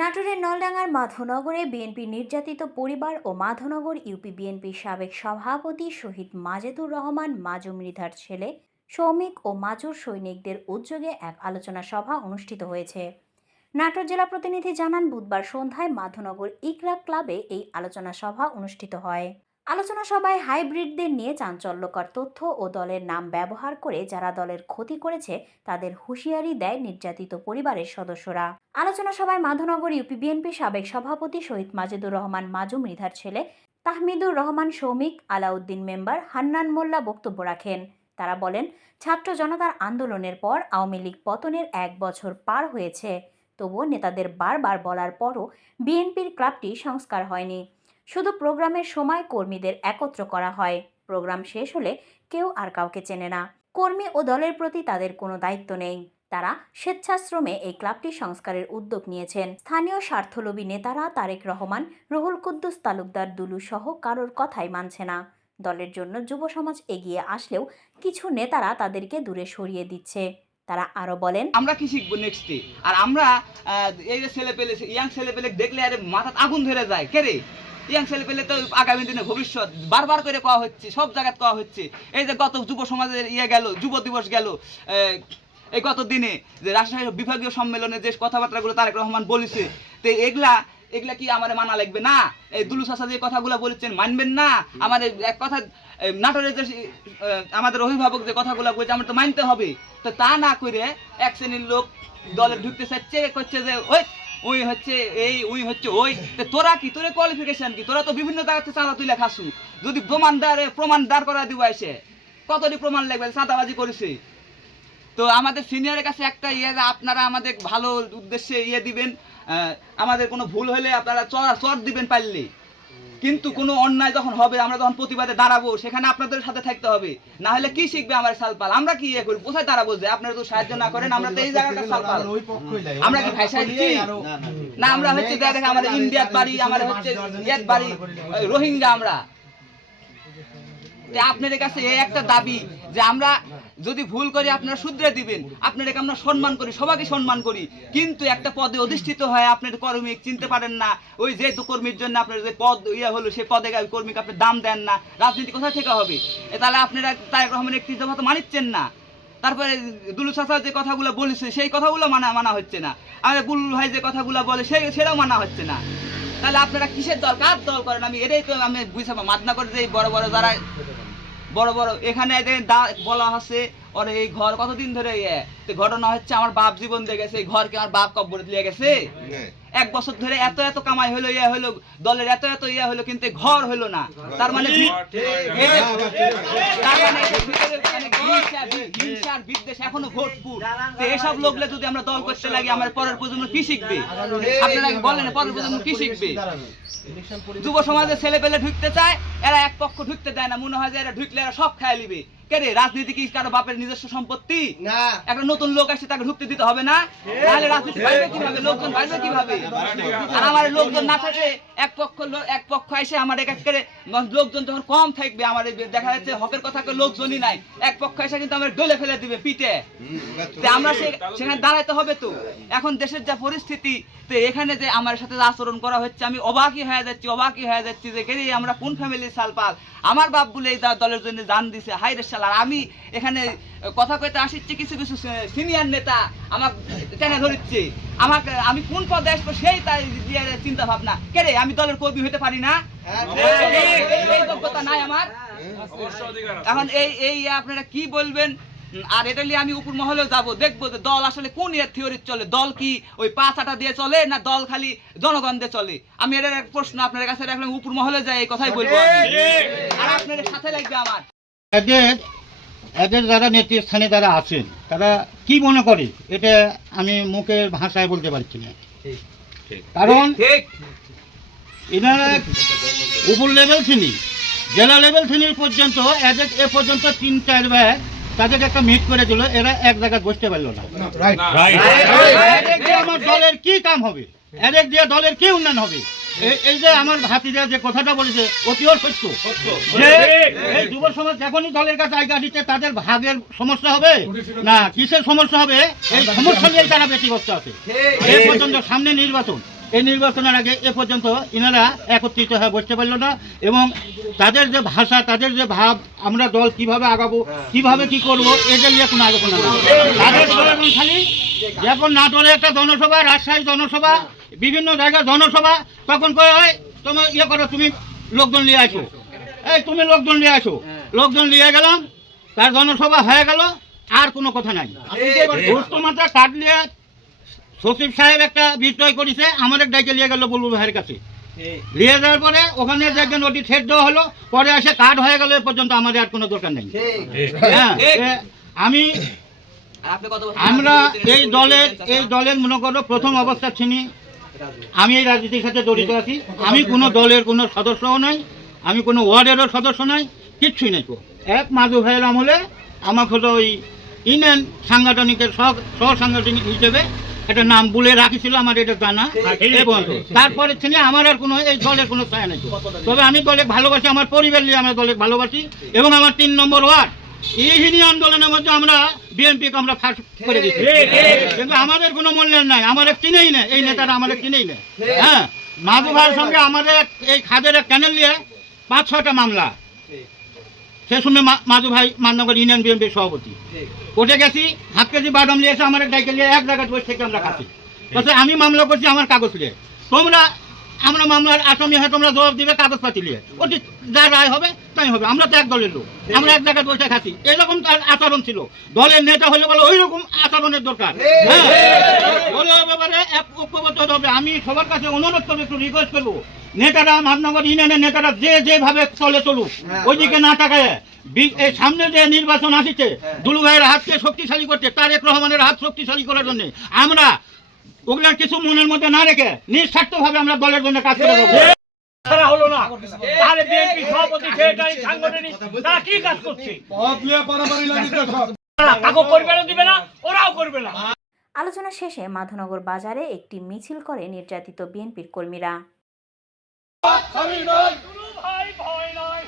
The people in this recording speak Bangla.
নাটোরের নলডাঙ্গার মাধবনগরে বিএনপি নির্যাতিত পরিবার ও মাধবনগর ইউপি বিএনপির সাবেক সভাপতি শহীদ মাজেদুর রহমান মাজু মৃধার ছেলে সৌমিক ও মাজুর সৈনিকদের উদ্যোগে এক আলোচনা সভা অনুষ্ঠিত হয়েছে। নাটোর জেলা প্রতিনিধি জানান, বুধবার সন্ধ্যায় মাধবনগর ইকরা ক্লাবে এই আলোচনা সভা অনুষ্ঠিত হয়। আলোচনা সভায় হাইব্রিডদের নিয়ে চাঞ্চল্যকর তথ্য ও দলের নাম ব্যবহার করে যারা দলের ক্ষতি করেছে তাদের হুঁশিয়ারি দেয় নির্যাতিত পরিবারের সদস্যরা। আলোচনা সভায় মাধবনগর ইউপি বিএনপি সাবেক সভাপতি শহীদ মাজেদুর রহমান মাজু মৃধার ছেলে তাহমিদুর রহমান সৌমিক, আলাউদ্দিন মেম্বার, হান্নান মোল্লা বক্তব্য রাখেন। তারা বলেন, ছাত্র জনতার আন্দোলনের পর আওয়ামী লীগ পতনের 1 বছর পার হয়েছে, তবুও নেতাদের বারবার বলার পরও বিএনপির ক্লাবটি সংস্কার হয়নি। শুধু প্রোগ্রামের সময় কর্মীদের একত্র করা হয়, প্রোগ্রাম শেষ হলে কেউ আর কাউকে চেনে না। কর্মী ও দলের প্রতি তাদের কোনো দায়িত্ব নেই। তারা স্বেচ্ছাশ্রমে এই ক্লাবটি সংস্কারের উদ্যোগ নিয়েছেন। স্থানীয় স্বার্থলোভী নেতারা তারেক রহমান, রুহুল কুদ্দুস তালুকদার দুলু সহ কারোর কথাই মানছে না। দলের জন্য যুব সমাজ এগিয়ে আসলেও কিছু নেতারা তাদেরকে দূরে সরিয়ে দিচ্ছে। তারা আরো বলেন, আমরা কি শিখবো নেক্সটে? আর আমরা এই যে ছেলে পেলে ইয়াং ছেলে পেলে দেখলে আরে মাথা আগুন ধরে যায় কে রে। ইয়াং ছেলে পেলে তো আগামী দিনে ভবিষ্যৎ বারবার করে কওয়া হচ্ছে, সব জায়গায় কওয়া হচ্ছে। এই যে গত যুব সমাজের গেল, যুব দিবস গেল, এই গত দিনে যে রাজশাহী বিভাগীয় সম্মেলনে যে কথাবার্তাগুলো তারেক রহমান বলেছে, তো এগুলা কি আমার মানা লাগবে না? এই দুলু চাচা যে কথাগুলো বলেছেন মানবেন না? আমার এক কথা নাটোরের যে আমাদের অভিভাবক যে কথাগুলো বলছে আমার তো মানতে হবে। তো তা না করে এক শ্রেণীর লোক দলে ঢুকতে চাচ্ছে, করছে যে ওই হচ্ছে এই, ওই হচ্ছে ওই। তোরা কি, তোর কোয়ালিফিকেশন কি? তোরা তো বিভিন্ন জায়গাতে চাঁদা তুলে খাসু। যদি প্রমাণ দাঁড় করা দিব এসে কতটি প্রমাণ লাগবে চাঁদাবাজি করেছে? তো আমাদের সিনিয়রের কাছে একটা আপনারা আমাদের ভালো উদ্দেশ্যে দিবেন, আমাদের কোনো ভুল হলে আপনারা চট দিবেন পারলে, কিন্তু কোনো অন্যায় যখন হবে, আমরা যখন প্রতিবাদে দাঁড়াবো, সেখানে আপনাদের সাথে থাকতে হবে। না হলে কি শিখবে আমার সালপাল? আমরা কি করি, কোথায় দাঁড়াবো? যে আপনারা তো সাহায্য না করেন, আমরা তো এই জায়গাটা সালপাল। আমরা কি ভাষা দিচ্ছি না? আমরা হচ্ছে দেখেন আমাদের ইন্ডিয়ার বাড়ি, আমাদের হচ্ছে ইয়ার বাড়ি, রোহিঙ্গা আমরা। আপনাদের কাছে এই একটা দাবি যে আমরা যদি ভুল করি আপনারা শুধরে দিবেন। আপনাদেরকে আমরা সম্মান করি, সবাইকে সম্মান করি, কিন্তু একটা পদে অধিষ্ঠিত হয় আপনার কর্মী চিনতে পারেন না। ওই যে কর্মীর জন্য আপনার যে পদ হলো, সেই পদে কর্মীকে আপনি দাম দেন না। রাজনীতি কোথা থেকে হবে? তাহলে আপনারা তারেক রহমানের একটি কথা মানিচ্ছেন না। তারপরে দুলু চাচা যে কথাগুলো বলেছে সেই কথাগুলো মানা হচ্ছে না। আমাদের বুলুল ভাই যে কথাগুলো বলে সেটাও মানা হচ্ছে না। তাহলে আপনারা কিসের দল, কার দল করেন? আমি এটাই তো আমি বুঝাবো। মাদনা করে যে বড় বড় যারা বড় এখানে বলা হচ্ছে ওর এই ঘর কতদিন ধরে ঘটনা হচ্ছে, আমার বাপ জীবন দিয়ে গেছে, এই ঘরকে আমার বাপ কব্বরে দিয়ে গেছে। 1 বছর ধরে এত কামাই হলো, হলো দলের এত হলো, কিন্তু ঘর হলো না। তার মানে হিংসার বিদ্বেষ এখনো ভরপুর। এসব লোকলে যদি আমরা দল করতে লাগি, আমার পরের প্রজন্ম কি শিখবে? আপনারা বলেন, পরের প্রজন্ম কি শিখবে? যুব সমাজের ছেলে পেলে ঢুকতে চায়, এরা এক পক্ষ ঢুকতে দেয় না। মনে হয় যে এরা ঢুকলে এরা সব খায় নিবে। কেরে রাজনীতি কি কারো বাপের নিজস্ব সম্পত্তি? একটা নতুন লোক আসছে, তাকে ঢুকতে দিতে হবে না? তাহলে রাজনীতি বাড়বে কিভাবে? লোকজন বাড়বে কিভাবে? আর আমার লোকজন না থাকলে এক পক্ষ এসে আমার একেবারে লোকজন যখন কম থাকবে, আমার দেখা যাচ্ছে হকের কথা লোকজনই নাই, এক পক্ষ এসে কিন্তু আমার ডলে ফেলে দিবে পিঠে। আমরা সেখানে দাঁড়াইতে হবে। তো এখন দেশের যা পরিস্থিতি, তো এখানে যে আমার সাথে আচরণ করা হচ্ছে, আমি অবাকই হয়ে যাচ্ছি যে কেরে আমরা কোন ফ্যামিলির সালপাল। আমার বাপ বলে এই দলের জন্য জান দিছে, হাই রে শালা। আমি এখানে কথা কইতে আসছি, কিছু সিনিয়র নেতা আমার টেনে ধরছে, আমি কোন পদে আসবো সেই তাই চিন্তা ভাবনা। কেরে আমি দলের কর্মী হতে পারি না? এই যোগ্যতা নাই আমার। এখন এই আপনারা কি বলবেন? আর এটা নিয়ে আমি উপর মহলেও যাবো, দেখবো যে দল আসলে কোন থিওরি চলে। দল কি ওই 5 আটা দিয়ে চলে, না দল খালি জনগণ দিয়ে চলে? আমি এটার এক প্রশ্ন আপনার কাছে রাখলাম, উপর মহলে যাই এই কথাই বলবো। আর আপনাদের সাথে লাগবে আমার এদের যারা নেতৃস্থানে যারা আছেন, তারা কি মনে করে এটা আমি মুখের ভাষায় বলতে পারছি না। কারণ এনারা উপর লেভেল থেকে জেলা লেভেল থেকে পর্যন্ত এদের এ পর্যন্ত 3-4 বার তাদেরকে একটা মিট করে দিল, এরা এক জায়গায় বসতে পারলো না। আমার দলের কি কাম হবে? এদের দিয়ে দলের কি উন্নয়ন হবে? এই যে আমার ভাতিজা যে কথাটা বলেছে অতিও সত্য। এই যুব সমাজ যখনই দলের কাছে জায়গা দিচ্ছে, তাদের ভাগের সমস্যা হবে না কিসের সমস্যা হবে? এই সমস্যা নিয়ে তারা বেশি করতে আছে। এই পর্যন্ত সামনে নির্বাচন, এই নির্বাচনের আগে এ পর্যন্ত ইনারা একত্রিত হয়ে বসতে পারলো না, এবং তাদের যে ভাষা, তাদের যে ভাব, আমরা দল কিভাবে আগাবো, কিভাবে কি করবো, এটা নিয়ে কোনো আলোচনা নেই। তাদের দল এখন খালি যখন নাটোরে একটা জনসভা, রাজশাহী জনসভা, বিভিন্ন জায়গায় জনসভা, তখন কয়ে হয় তোমার ইয়ে করো, তুমি লোকজন নিয়ে আসো, এই তুমি লোকজন নিয়ে আসো, লোকজন নিয়ে গেলাম, তার জনসভা হয়ে গেল, আর কোনো কথা নাই। মাত্রা কাটলিয়া সচিব সাহেব একটা বিষয় করেছে, আমাদের ডাইকে নিয়ে গেল বুলবুল ভাইয়ের কাছে, নিয়ে যাওয়ার পরে ওখানে যে নোটিশ ছেড় দেওয়া হলো, পরে এসে কার্ড হয়ে গেল, এ পর্যন্ত আমাদের আর কোনো দরকার নেই। হ্যাঁ, আমি আমরা এই দলের মনে করো প্রথম অবস্থা ছিনি, আমি এই রাজনীতির সাথে জড়িত আছি, আমি কোনো দলের কোনো সদস্যও নই, আমি কোনো ওয়ার্ডেরও সদস্য নই, কিচ্ছুই নেই। এক মাজু ভাইয়ের আমলে আমাকে হলো ওই ইউনিয়ন সাংগঠনিকের সহ সাংগঠনিক হিসেবে একটা নাম বলে রাখিছিল, আমার এটা জানা। তারপরে ছিনে আমার আর কোনো এই দলের কোনো ছায়া নেই। তবে আমি দলে ভালোবাসি, আমার পরিবার নিয়ে আমরা দলে ভালোবাসি, এবং আমার 3 নম্বর ওয়ার্ড এই আন্দোলনের মধ্যে আমরা বিএনপিকে আমরা ফার্স্ট করে দিচ্ছি, কিন্তু আমাদের কোনো মূল্যায়ন নাই, আমাদের চিনেই না, এই নেতারা আমাদের চিনেই না। হ্যাঁ, মাজু ভাইয়ের সঙ্গে আমাদের এই খাদের ক্যানেল নিয়ে 5-6টা মামলা, সে সময় মাজু ভাই মাননগর ইউনিয়ন বিএনপির সভাপতি, কোর্টে গেছি, 7 কেজি বাদাম নিয়ে এসে আমার ডাইকে নিয়ে এক জায়গায় বসে থেকে আমরা খাচ্ছি। বলছে আমি মামলা করছি আমার কাগজ নিয়ে, আমরা মামলার আসামি হয়, তোমরা জবাব দিবে কাগজপাতি নিয়ে, ওটি যা রায় হবে তাই হবে, আমরা তো এক দলের লোক, আমরা এক জায়গায় বসে খাচ্ছি। এরকম তার আচরণ ছিল, দলের নেতা হলে বলে ওই রকম আচরণের দরকার। হ্যাঁ, দলের ব্যাপারে ঐক্যবদ্ধ হতে হবে। আমি সবার কাছে অনুরোধ করবো, একটু রিকোয়েস্ট করবো, নেতারা মাননগর ইউনিয়নের নেতারা যেভাবে চলুক, ওইদিকে না তাকায়, এই সামনে যে নির্বাচন আসছে, দুলু ভাইয়ের হাতকে শক্তিশালী করতে, তারেক রহমানের হাত শক্তিশালী করার জন্য আমরা ওগুলার কিছু মনের মধ্যে না রেখে নিঃস্বার্থভাবে আমরা দলের জন্য কাজ করে যাবো। হলো না, তাহলে বিএনপি সভাপতি সেক্রেটারি সাংগঠনিক তারা কি কাজ করছে? কাকু করবে না, দিবে না, ওরাও করবে না। আলোচনা শেষে মাধবনগর বাজারে একটি মিছিল করে নির্যাতিত বিএনপির কর্মীরা। ভাই ভয় নয়।